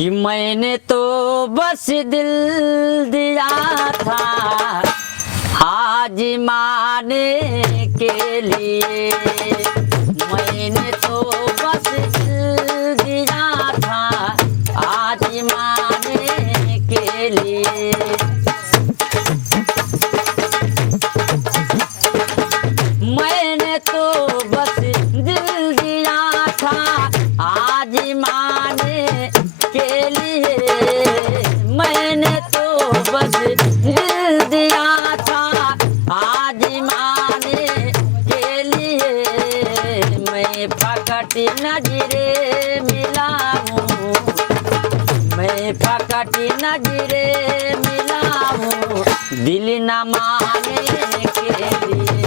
कि मैंने तो बस दिल दिया था आजमाने के लिए। मैंने तो बस दिल दिया था आजमाने के लिए। मैंने तो बस दिल दिया था आजमाने के लिए। मैंने तो बस दिल दिया था आजमाने के लिए। मैं फकट नजरे मिला हूँ, मैं फकट नजरे मिला हूँ दिल न माने के लिए।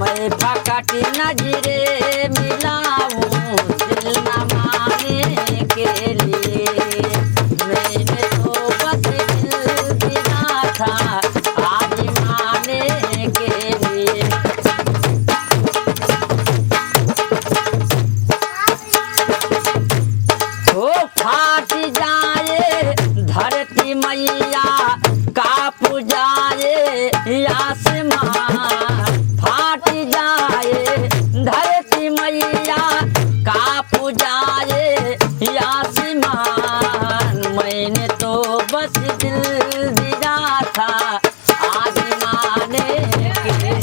मैं फकट नजरे मिला हूँ दिल न माने के लिए। मैंने तो बस दिल दिया था आजमाने के लिए। ओ फाट जाए धरती मैया काप जाए आसमान। फाट जाए धरती मैया काप जाए आसमान। मैंने तो बस दिल दिया था आजमाने के लिए।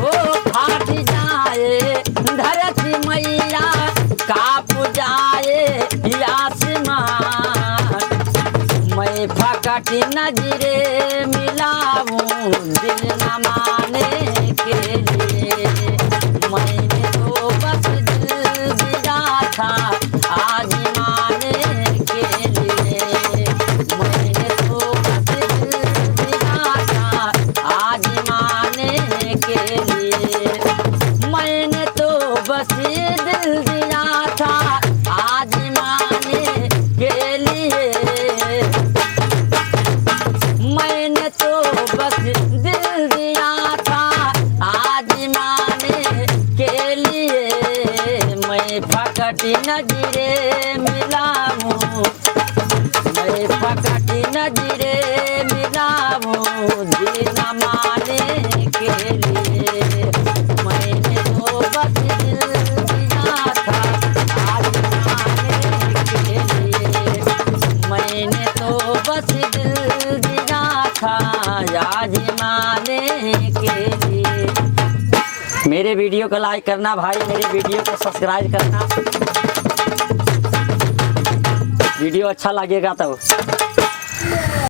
ओ फाट जाए धरती मैया काप जाए आसमान। मैं फकट नजरे मिला हूँ दिल न माने के लिए। मैंने तो बस दिल दिया था आजमाने के लिए। मैंने तो बस दिल दिया था आजमाने के लिए। मैंने तो बस दिल दिया था आजमाने के लिए। मैंने तो बस दिल दिया था आजमाने के लिए। मैं फकट नजरे मिला हूँ, मैं फकट नजरे मिला हूँ दिल न माने के लिए। मैंने तो बस दिल दिया था आजमाने के लिए। मैंने तो बस दिल दिया था आजमाने के लिए। मेरे वीडियो को लाइक करना भाई, मेरे वीडियो को सब्सक्राइब करना। वीडियो अच्छा लगेगा तो